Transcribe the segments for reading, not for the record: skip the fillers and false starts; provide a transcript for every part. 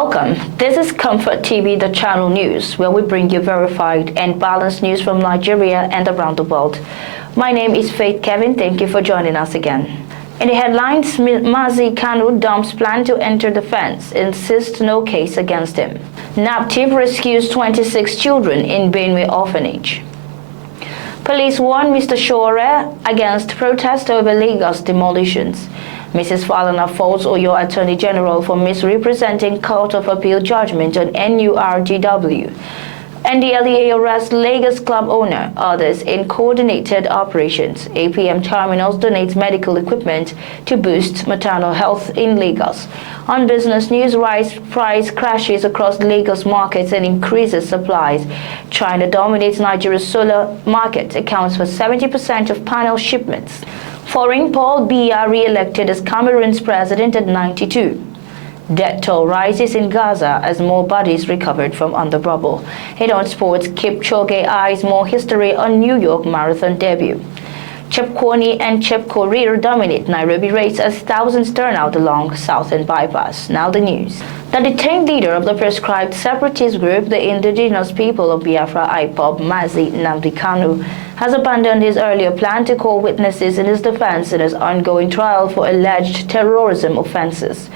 Welcome. This is Comfort TV, the channel news, where we bring you verified and balanced news from Nigeria and around the world. My name is Faith Kevin. Thank you for joining us again. In the headlines, Mazi Kanu dumps plan to enter the fence, insists no case against him. Naptip rescues 26 children in Benue orphanage. Police warn Mr. Shore against protest over Lagos demolitions. Mrs. Falana faults Oyo Attorney General for misrepresenting Court of Appeal judgment on NURTW. NDLEA arrests Lagos club owner, others in coordinated operations. APM Terminals donates medical equipment to boost maternal health in Lagos. On business news, rice price crashes across Lagos markets and increases supplies. China dominates Nigeria's solar market, accounts for 70% of panel shipments. Foreign Paul Biya re-elected as Cameroon's president at 92. Death toll rises in Gaza as more bodies recovered from under rubble. Hit on sports, Kipchoge eyes more history on New York Marathon debut. Chepkwony and Chepkorir dominate Nairobi race as thousands turn out along Southern Bypass. Now the news. The detained leader of the proscribed separatist group, the Indigenous People of Biafra IPOB, Mazi Kanu, has abandoned his earlier plan to call witnesses in his defense in his ongoing trial for alleged terrorism offenses.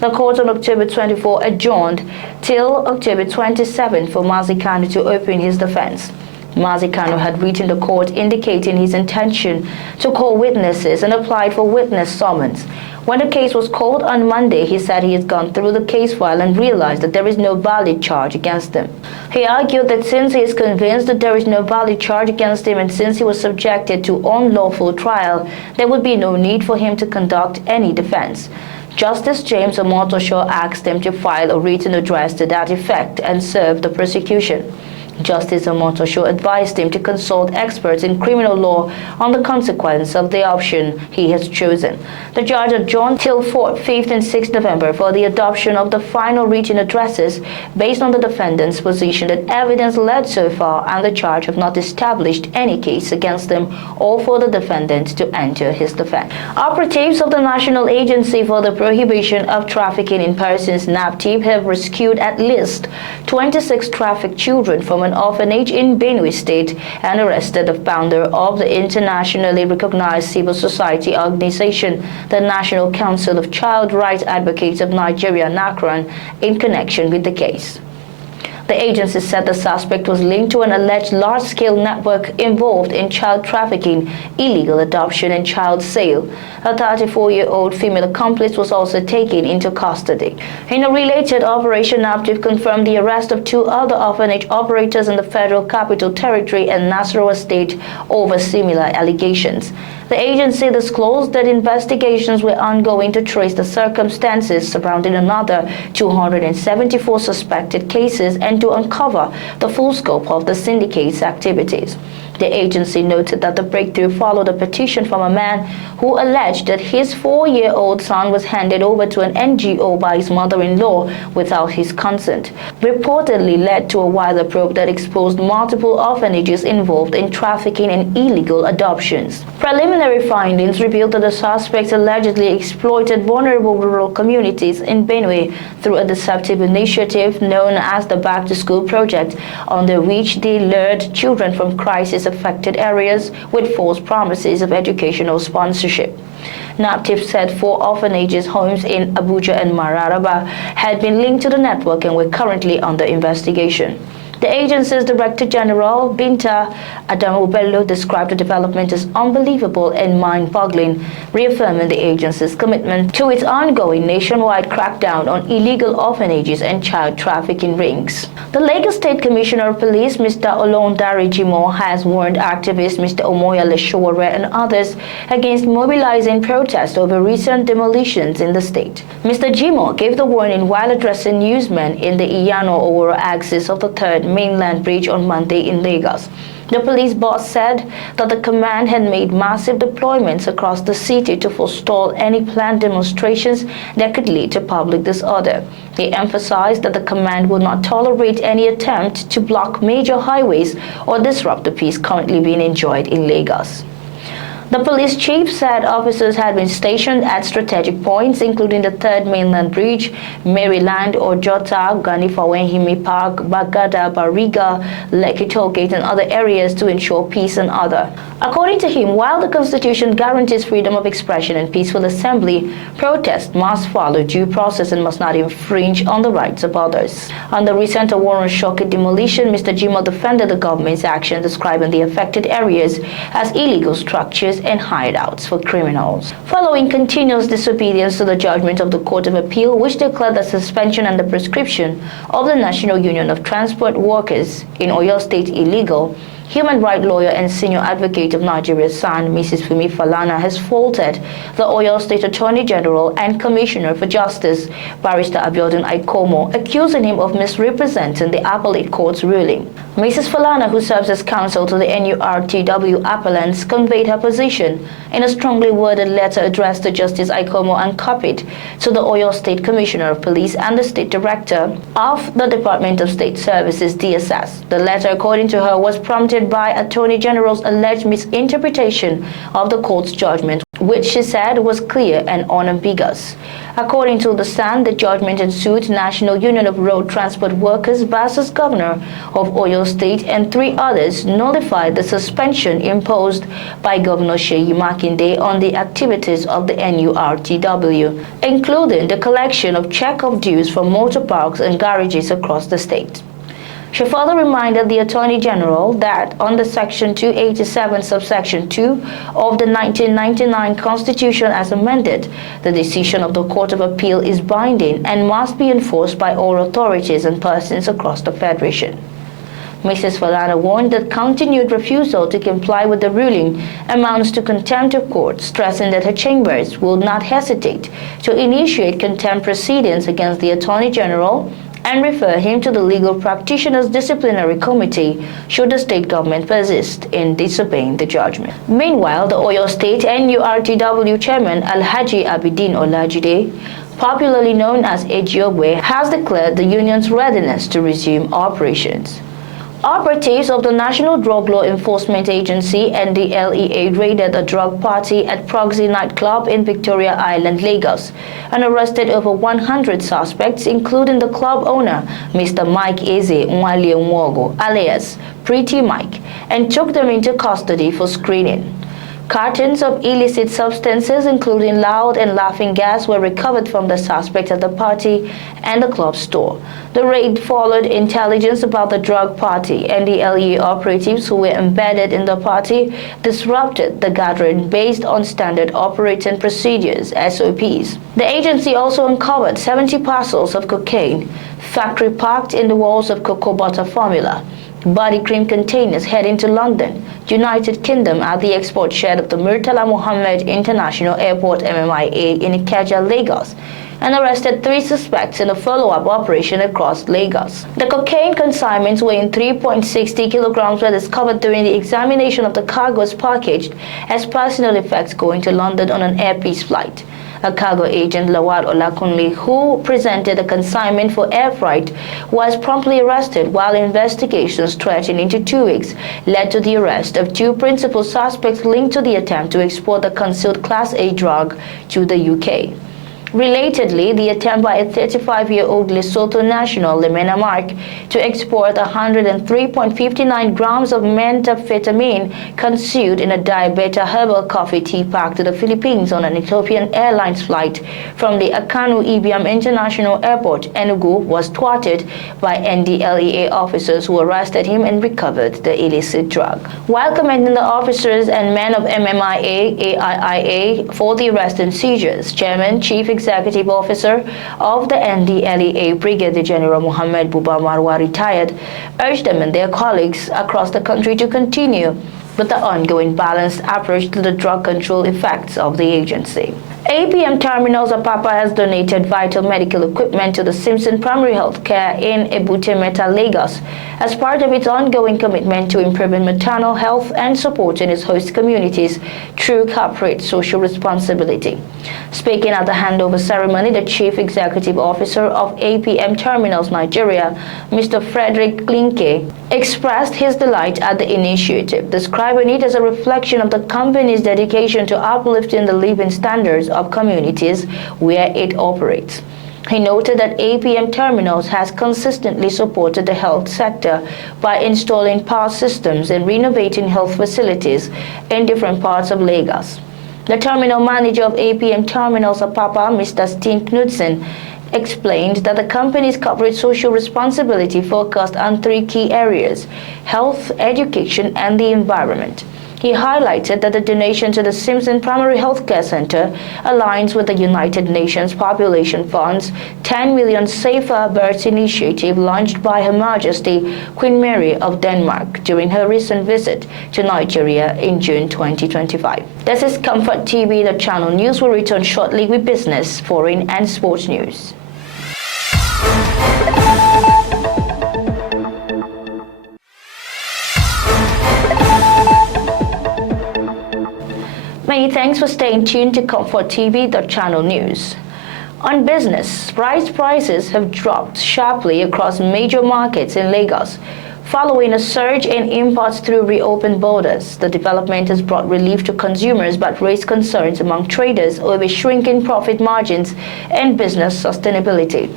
The court on October 24 adjourned till October 27 for Mazi Kanu to open his defense. Mazi Kanu had written the court indicating his intention to call witnesses and applied for witness summons. When the case was called on Monday, he said he had gone through the case file and realized that there is no valid charge against him. He argued that since he is convinced that there is no valid charge against him and since he was subjected to unlawful trial, there would be no need for him to conduct any defense. Justice James Omotosho asked him to file a written address to that effect and serve the prosecution. Justice Omotosho advised him to consult experts in criminal law on the consequence of the option he has chosen. The judge adjourned till 4th, 5th, and 6th November for the adoption of the final written addresses based on the defendant's position that evidence led so far and the charge have not established any case against him or for the defendant to enter his defense. Operatives of the National Agency for the Prohibition of Trafficking in Persons, NAPTIP, have rescued at least 26 trafficked children from an orphanage in Benue State and arrested the founder of the internationally recognized civil society organization, the National Council of Child Rights Advocates of Nigeria, NACRAN, in connection with the case. The agency said the suspect was linked to an alleged large-scale network involved in child trafficking, illegal adoption, and child sale. A 34-year-old female accomplice was also taken into custody. In a related operation, NAPTIP confirmed the arrest of 2 other orphanage operators in the Federal Capital Territory and Nasarawa State over similar allegations. The agency disclosed that investigations were ongoing to trace the circumstances surrounding another 274 suspected cases and to uncover the full scope of the syndicate's activities. The agency noted that the breakthrough followed a petition from a man who alleged that his 4-year-old son was handed over to an NGO by his mother-in-law without his consent, reportedly led to a wider probe that exposed multiple orphanages involved in trafficking and illegal adoptions. Preliminary findings revealed that the suspects allegedly exploited vulnerable rural communities in Benue through a deceptive initiative known as the Back to School Project, under which they lured children from crisis-affected areas with false promises of educational sponsorship. NAPTIP said 4 orphanages homes in Abuja and Mararaba had been linked to the network and were currently under investigation. The agency's Director General, Binta Adamu Bello, described the development as unbelievable and mind-boggling, reaffirming the agency's commitment to its ongoing nationwide crackdown on illegal orphanages and child trafficking rings. The Lagos State Commissioner of Police, Mr. Olondare Jimoh, has warned activists Mr. Omoyele Sowore and others against mobilizing protests over recent demolitions in the state. Mr. Jimoh gave the warning while addressing newsmen in the Iyano-Oworo axis of the 3rd Mainland Bridge on Monday in Lagos. The police boss said that the command had made massive deployments across the city to forestall any planned demonstrations that could lead to public disorder. He emphasized that the command would not tolerate any attempt to block major highways or disrupt the peace currently being enjoyed in Lagos. The police chief said officers had been stationed at strategic points, including the 3rd Mainland Bridge, Maryland, Ojota, Ganifawenhimi Park, Bagada, Bariga, Lekki Tollgate, and other areas to ensure peace and order. According to him, while the Constitution guarantees freedom of expression and peaceful assembly, protest must follow due process and must not infringe on the rights of others. On the recent Warren Shoki demolition, Mr. Jimo defended the government's action, describing the affected areas as illegal structures and hideouts for criminals. Following continuous disobedience to the judgment of the Court of Appeal, which declared the suspension and the prescription of the National Union of Transport Workers in Oyo State illegal, human rights lawyer and senior advocate of Nigeria's son, Mrs. Fumi Falana, has faulted the Oyo State Attorney General and Commissioner for Justice, Barrister Abiodun Aikomo, accusing him of misrepresenting the appellate court's ruling. Mrs. Falana, who serves as counsel to the NURTW appellants, conveyed her position in a strongly worded letter addressed to Justice Aikomo and copied to the Oyo State Commissioner of Police and the State Director of the Department of State Services, DSS. The letter, according to her, was prompted by Attorney General's alleged misinterpretation of the court's judgment, which she said was clear and unambiguous. According to the Sun, the judgment ensued National Union of Road Transport Workers versus Governor of Oyo State and 3 others nullified the suspension imposed by Governor Seyi Makinde on the activities of the NURTW, including the collection of check-off dues from motor parks and garages across the state. She further reminded the Attorney General that under Section 287, subsection 2 of the 1999 Constitution as amended, the decision of the Court of Appeal is binding and must be enforced by all authorities and persons across the Federation. Mrs. Falana warned that continued refusal to comply with the ruling amounts to contempt of court, stressing that her chambers will not hesitate to initiate contempt proceedings against the Attorney General and refer him to the Legal Practitioners Disciplinary Committee should the state government persist in disobeying the judgment. Meanwhile, the Oyo State NURTW Chairman Alhaji Abidin Olajide, popularly known as Ejiogwe, has declared the union's readiness to resume operations. Operatives of the National Drug Law Enforcement Agency (NDLEA) raided a drug party at Proxy nightclub in Victoria Island, Lagos, and arrested over 100 suspects, including the club owner, Mr. Mike Eze Nwale Nwogo, alias Pretty Mike, and took them into custody for screening. Cartons of illicit substances, including loud and laughing gas, were recovered from the suspect at the party and the club store. The raid followed intelligence about the drug party, and the NDLEA operatives who were embedded in the party disrupted the gathering based on standard operating procedures, SOPs. The agency also uncovered 70 parcels of cocaine, factory packed in the walls of cocoa butter formula, body cream containers heading to London, United Kingdom at the export shed of the Murtala Mohammed International Airport (MMIA) in Ikeja, Lagos, and arrested 3 suspects in a follow-up operation across Lagos. The cocaine consignments weighing 3.60 kilograms were discovered during the examination of the cargoes packaged as personal effects going to London on an Air Peace flight. A cargo agent, Lawal Olakunle, who presented a consignment for air freight, was promptly arrested, while investigations stretching into 2 weeks led to the arrest of 2 principal suspects linked to the attempt to export the concealed Class A drug to the UK. Relatedly, the attempt by a 35-year-old Lesotho national, Lemena Mark, to export 103.59 grams of methamphetamine concealed in a diabeta herbal coffee tea pack to the Philippines on an Ethiopian Airlines flight from the Akanu Ibiam International Airport, Enugu, was thwarted by NDLEA officers who arrested him and recovered the illicit drug. While commending the officers and men of MMIA, AIIA for the arrest and seizures, Chairman, Chief Executive Officer of the NDLEA, Brigadier General Muhammad Buba Marwa, retired, urged them and their colleagues across the country to continue with the ongoing balanced approach to the drug control effects of the agency. APM Terminals Apapa has donated vital medical equipment to the Simpson Primary Health Care in Ebute Metta, Lagos, as part of its ongoing commitment to improving maternal health and supporting its host communities through corporate social responsibility. Speaking at the handover ceremony, the Chief Executive Officer of APM Terminals Nigeria, Mr. Frederick Klinke, expressed his delight at the initiative, describing it as a reflection of the company's dedication to uplifting the living standards of communities where it operates. He noted that APM Terminals has consistently supported the health sector by installing power systems and renovating health facilities in different parts of Lagos. The terminal manager of APM Terminals, Apapa, Mr. Steen Knudsen, explained that the company's corporate social responsibility focused on three key areas: health, education, and the environment. He highlighted that the donation to the Simpson Primary Healthcare Center aligns with the United Nations Population Fund's 10 Million Safer Births initiative launched by Her Majesty Queen Mary of Denmark during her recent visit to Nigeria in June 2025. This is Comfort TV, the channel news. Will return shortly with business, foreign, and sports news. Many thanks for staying tuned to Comfort TV, the channel news. On business, rice prices have dropped sharply across major markets in Lagos, following a surge in imports through reopened borders. The development has brought relief to consumers but raised concerns among traders over shrinking profit margins and business sustainability.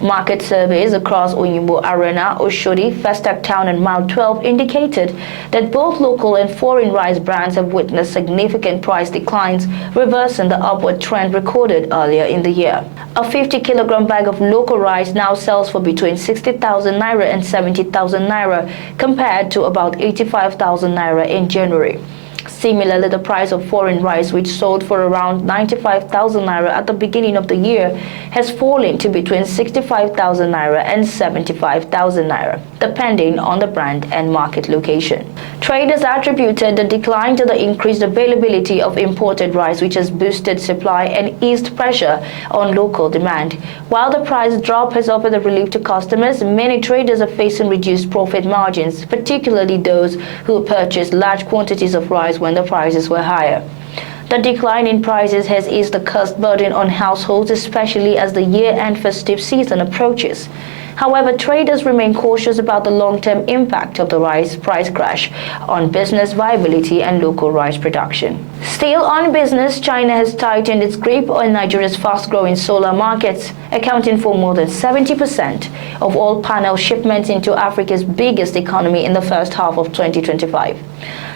Market surveys across Oyinbo Arena, Oshodi, Festac Town, and Mile 12 indicated that both local and foreign rice brands have witnessed significant price declines, reversing the upward trend recorded earlier in the year. A 50-kilogram bag of local rice now sells for between 60,000 naira and 70,000 naira, compared to about 85,000 naira in January. Similarly, the price of foreign rice, which sold for around 95,000 naira at the beginning of the year, has fallen to between 65,000 naira and 75,000 naira, depending on the brand and market location. Traders attributed the decline to the increased availability of imported rice, which has boosted supply and eased pressure on local demand. While the price drop has offered a relief to customers, many traders are facing reduced profit margins, particularly those who purchased large quantities of rice when the prices were higher. The decline in prices has eased the cost burden on households, especially as the year-end festive season approaches. However, traders remain cautious about the long-term impact of the rice price crash on business viability and local rice production. Still on business, China has tightened its grip on Nigeria's fast-growing solar markets, accounting for more than 70% of all panel shipments into Africa's biggest economy in the first half of 2025.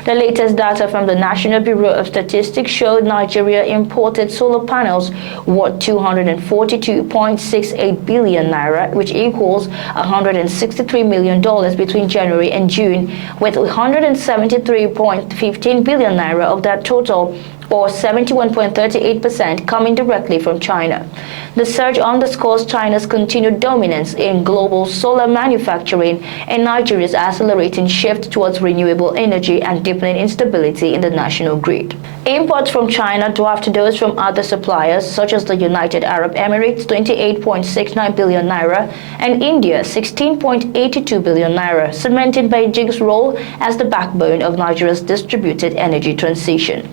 The latest data from the National Bureau of Statistics showed Nigeria imported solar panels worth 242.68 billion naira, which equals $163 million between January and June, with 173.15 billion naira of that total, or 71.38%, coming directly from China. The surge underscores China's continued dominance in global solar manufacturing and Nigeria's accelerating shift towards renewable energy and deepening instability in the national grid. Imports from China dwarfed those from other suppliers, such as the United Arab Emirates, 28.69 billion naira, and India, 16.82 billion naira, cementing Beijing's role as the backbone of Nigeria's distributed energy transition.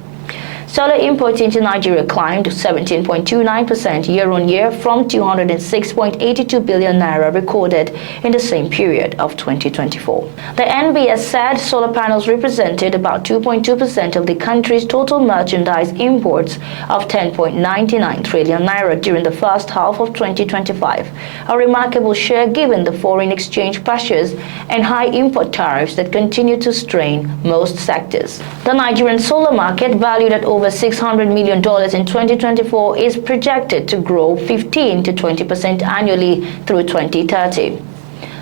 Solar imports into Nigeria climbed 17.29% year-on-year from 206.82 billion naira recorded in the same period of 2024. The NBS said solar panels represented about 2.2% of the country's total merchandise imports of 10.99 trillion naira during the first half of 2025, a remarkable share given the foreign exchange pressures and high import tariffs that continue to strain most sectors. The Nigerian solar market, valued at over $600 million in 2024, is projected to grow 15 to 20% annually through 2030.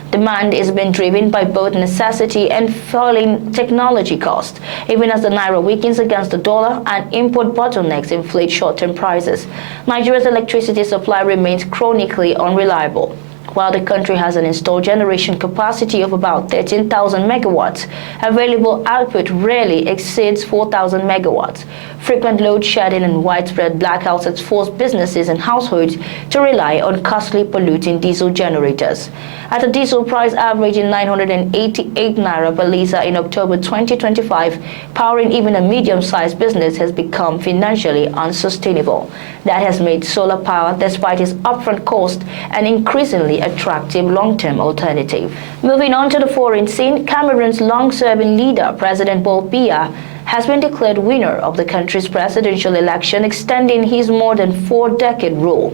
Demand is being driven by both necessity and falling technology costs, even as the naira weakens against the dollar and import bottlenecks inflate short-term prices. Nigeria's electricity supply remains chronically unreliable. While the country has an installed generation capacity of about 13,000 megawatts, available output rarely exceeds 4,000 megawatts. Frequent load shedding and widespread blackouts have forced businesses and households to rely on costly polluting diesel generators. At a diesel price averaging 988 naira per litre in October 2025, powering even a medium-sized business has become financially unsustainable. That has made solar power, despite its upfront cost, an increasingly attractive long-term alternative. Moving on to the foreign scene, Cameroon's long-serving leader, President Paul Biya, has been declared winner of the country's presidential election, extending his more than four-decade rule.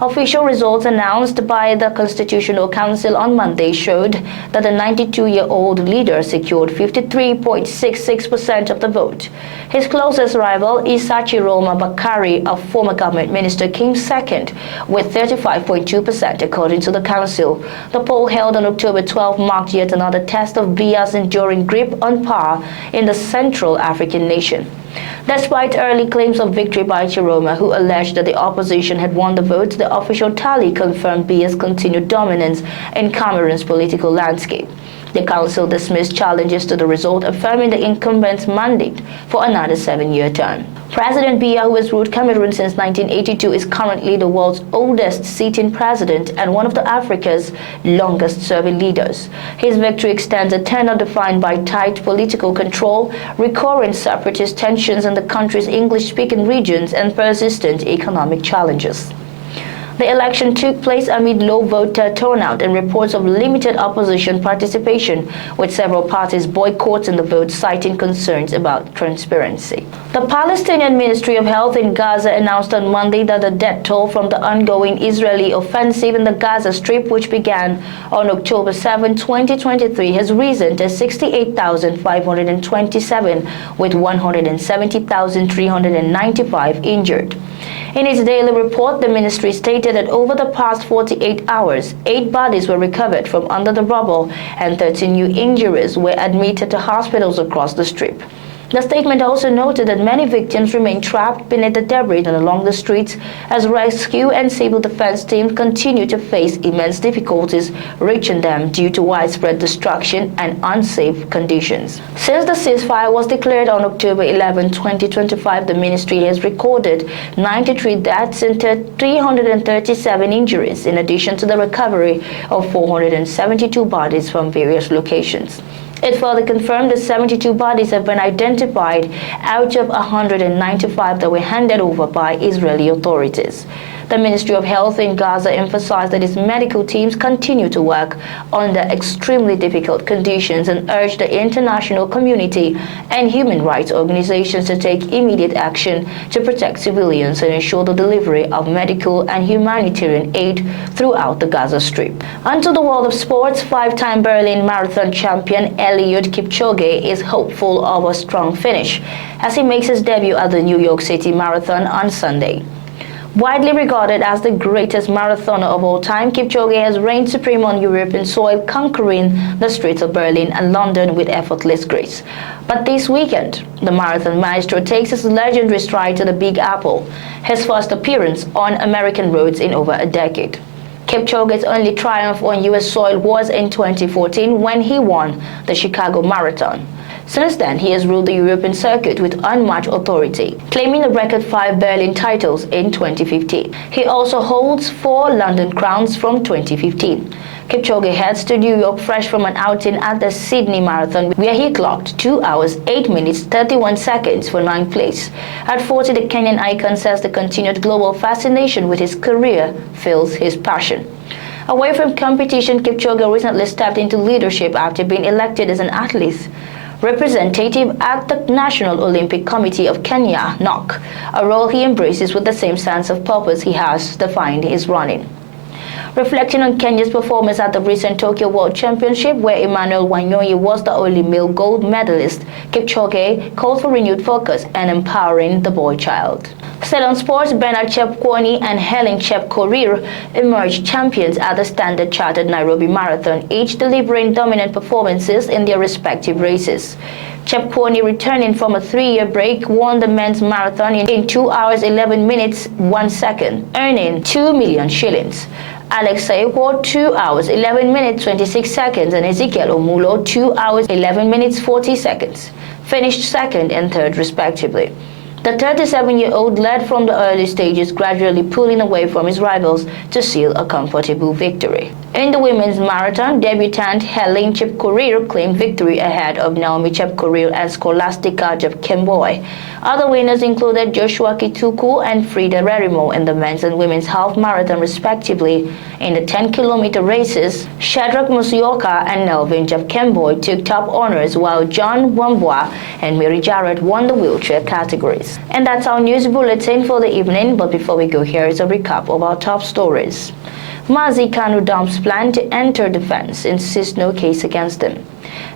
Official results announced by the Constitutional Council on Monday showed that the 92-year-old leader secured 53.66% of the vote. His closest rival, Isachiroma Bakari, a former government minister, came second with 35.2%, according to the council. The poll held on October 12 marked yet another test of Biya's enduring grip on power in the Central African nation. Despite early claims of victory by Chiroma, who alleged that the opposition had won the vote, the official tally confirmed Biya's continued dominance in Cameroon's political landscape. The council dismissed challenges to the result, affirming the incumbent's mandate for another 7-year term. President Biya, who has ruled Cameroon since 1982, is currently the world's oldest sitting president and one of Africa's longest-serving leaders. His victory extends a tenure defined by tight political control, recurrent separatist tensions in the country's English-speaking regions, and persistent economic challenges. The election took place amid low voter turnout and reports of limited opposition participation, with several parties boycotting the vote, citing concerns about transparency. The Palestinian Ministry of Health in Gaza announced on Monday that the death toll from the ongoing Israeli offensive in the Gaza Strip, which began on October 7, 2023, has risen to 68,527, with 170,395 injured. In its daily report, the ministry stated that over the past 48 hours, 8 bodies were recovered from under the rubble and 13 new injuries were admitted to hospitals across the Strip. The statement also noted that many victims remain trapped beneath the debris and along the streets as rescue and civil defense teams continue to face immense difficulties reaching them due to widespread destruction and unsafe conditions. Since the ceasefire was declared on October 11, 2025, the ministry has recorded 93 deaths and 337 injuries, in addition to the recovery of 472 bodies from various locations. It further confirmed that 72 bodies have been identified out of 195 that were handed over by Israeli authorities. The Ministry of Health in Gaza emphasized that its medical teams continue to work under extremely difficult conditions and urged the international community and human rights organizations to take immediate action to protect civilians and ensure the delivery of medical and humanitarian aid throughout the Gaza Strip. Onto the world of sports, 5-time Berlin Marathon champion Eliud Kipchoge is hopeful of a strong finish as he makes his debut at the New York City Marathon on Sunday. Widely regarded as the greatest marathoner of all time, Kipchoge has reigned supreme on European soil, conquering the streets of Berlin and London with effortless grace. But this weekend, the marathon maestro takes his legendary stride to the Big Apple, his first appearance on American roads in over a decade. Kipchoge's only triumph on U.S. soil was in 2014 when he won the Chicago Marathon. Since then, he has ruled the European circuit with unmatched authority, claiming a record 5 Berlin titles in 2015. He also holds 4 London crowns from 2015. Kipchoge heads to New York fresh from an outing at the Sydney Marathon, where he clocked 2 hours, 8 minutes, 31 seconds for 9th place. At 40, the Kenyan icon says the continued global fascination with his career fuels his passion. Away from competition, Kipchoge recently stepped into leadership after being elected as an athlete representative at the National Olympic Committee of Kenya, NOC, a role he embraces with the same sense of purpose he has defined his running. Reflecting on Kenya's performance at the recent Tokyo World Championship, where Emmanuel Wanyonyi was the only male gold medalist, Kipchoge called for renewed focus and empowering the boy child. Still on sports, Bernard Chepkwony and Helen Chepkorir emerged champions at the Standard Chartered Nairobi Marathon, each delivering dominant performances in their respective races. Chepkwony, returning from a 3-year break, won the men's marathon in 2 hours 11 minutes 1 second, earning 2 million shillings. Alex Saiko, 2 hours 11 minutes 26 seconds, and Ezekiel Omulo, 2 hours 11 minutes 40 seconds, finished second and third respectively. The 37-year-old led from the early stages, gradually pulling away from his rivals to seal a comfortable victory. In the women's marathon, debutant Helene Chepkorir claimed victory ahead of Naomi Chepkorir and Scholastica Jepkemboy. Other winners included Joshua Kituku and Frida Rerimo in the men's and women's half marathon respectively. In the 10-kilometer races, Shadrach Musioka and Nelvin Jepkemboy took top honors, while John Wambua and Mary Jarrett won the wheelchair categories. And that's our news bulletin for the evening, but before we go, here is a recap of our top stories. Mazi Kanu dumps plan to enter defense, insists no case against him.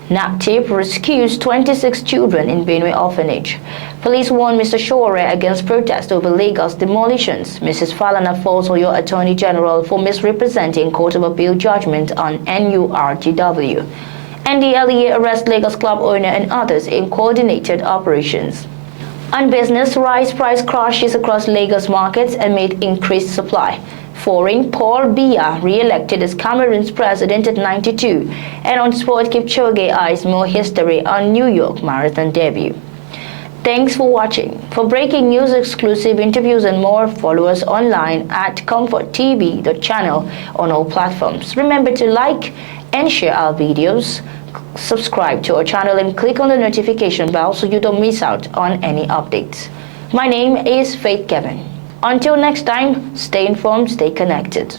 NAPTIP rescues 26 children in Benue orphanage. Police warn Mr. Shore against protest over Lagos demolitions. Mrs. Falana falls on your Attorney General for misrepresenting Court of Appeal judgment on NURTW. NDLEA arrests Lagos club owner and others in coordinated operations. On business, rice price crashes across Lagos markets amid increased supply. Foreign, Paul Biya re-elected as Cameroon's president at 92. And on sport, Kipchoge eyes more history on New York Marathon debut. Thanks for watching. For breaking news, exclusive interviews and more, follow us online at ComfortTV.channel on all platforms. Remember to like and share our videos. Subscribe to our channel and click on the notification bell so you don't miss out on any updates. My name is Faith Kevin. Until next time, stay informed, stay connected.